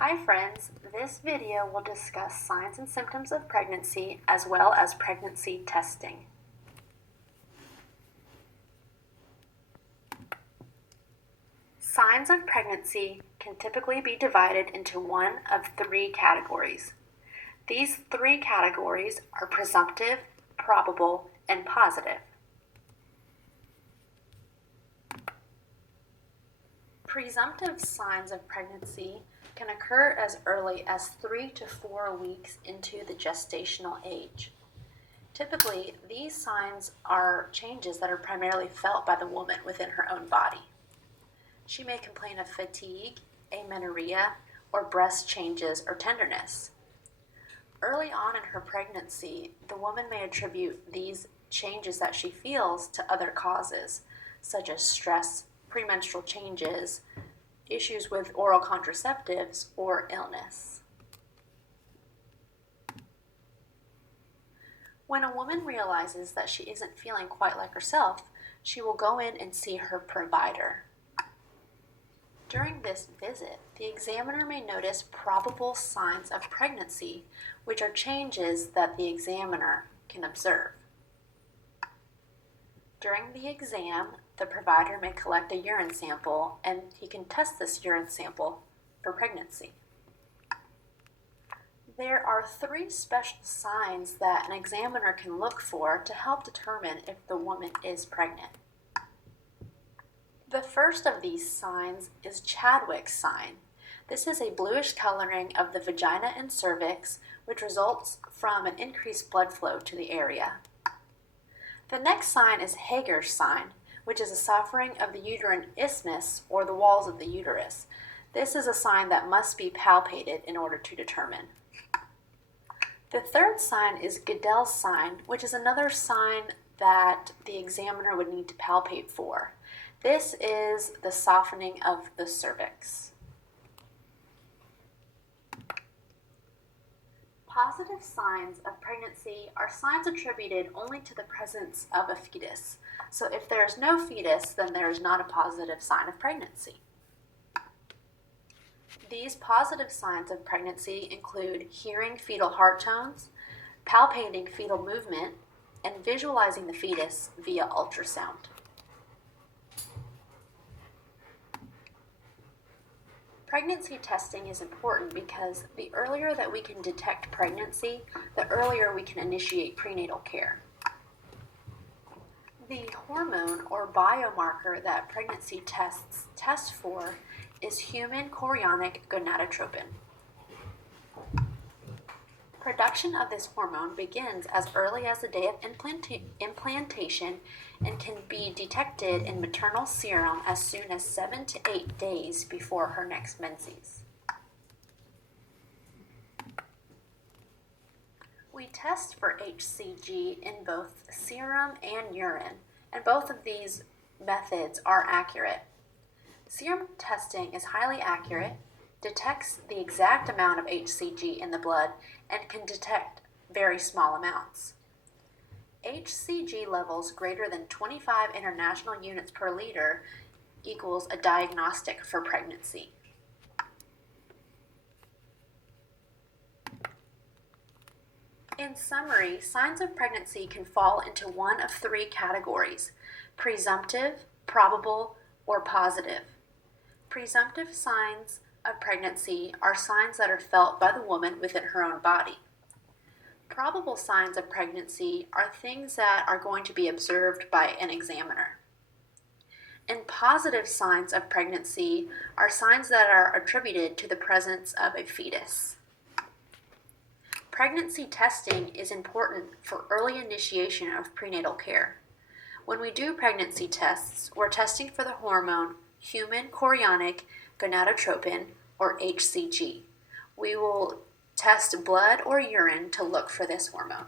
Hi friends, this video will discuss signs and symptoms of pregnancy as well as pregnancy testing. Signs of pregnancy can typically be divided into one of three categories. These three categories are presumptive, probable, and positive. Presumptive signs of pregnancy can occur as early as 3 to 4 weeks into the gestational age. Typically, these signs are changes that are primarily felt by the woman within her own body. She may complain of fatigue, amenorrhea, or breast changes or tenderness. Early on in her pregnancy, the woman may attribute these changes that she feels to other causes, such as stress, premenstrual changes, issues with oral contraceptives, or illness. When a woman realizes that she isn't feeling quite like herself, she will go in and see her provider. During this visit, the examiner may notice probable signs of pregnancy, which are changes that the examiner can observe. During the exam, the provider may collect a urine sample, and he can test this urine sample for pregnancy. There are three special signs that an examiner can look for to help determine if the woman is pregnant. The first of these signs is Chadwick's sign. This is a bluish coloring of the vagina and cervix, which results from an increased blood flow to the area. The next sign is Hager's sign, which is a softening of the uterine isthmus or the walls of the uterus. This is a sign that must be palpated in order to determine. The third sign is Goodell's sign, which is another sign that the examiner would need to palpate for. This is the softening of the cervix. Positive signs of pregnancy are signs attributed only to the presence of a fetus. So if there is no fetus, then there is not a positive sign of pregnancy. These positive signs of pregnancy include hearing fetal heart tones, palpating fetal movement, and visualizing the fetus via ultrasound. Pregnancy testing is important because the earlier that we can detect pregnancy, the earlier we can initiate prenatal care. The hormone or biomarker that pregnancy tests test for is human chorionic gonadotropin. Production of this hormone begins as early as the day of implantation and can be detected in maternal serum as soon as 7 to 8 days before her next menses. We test for HCG in both serum and urine, and both of these methods are accurate. Serum testing is highly accurate, detects the exact amount of HCG in the blood, and can detect very small amounts. HCG levels greater than 25 international units per liter equals a diagnostic for pregnancy. In summary, signs of pregnancy can fall into one of three categories: presumptive, probable, or positive. Presumptive signs of pregnancy are signs that are felt by the woman within her own body. Probable signs of pregnancy are things that are going to be observed by an examiner. And positive signs of pregnancy are signs that are attributed to the presence of a fetus. Pregnancy testing is important for early initiation of prenatal care. When we do pregnancy tests, we're testing for the hormone human chorionic gonadotropin, or HCG. We will test blood or urine to look for this hormone.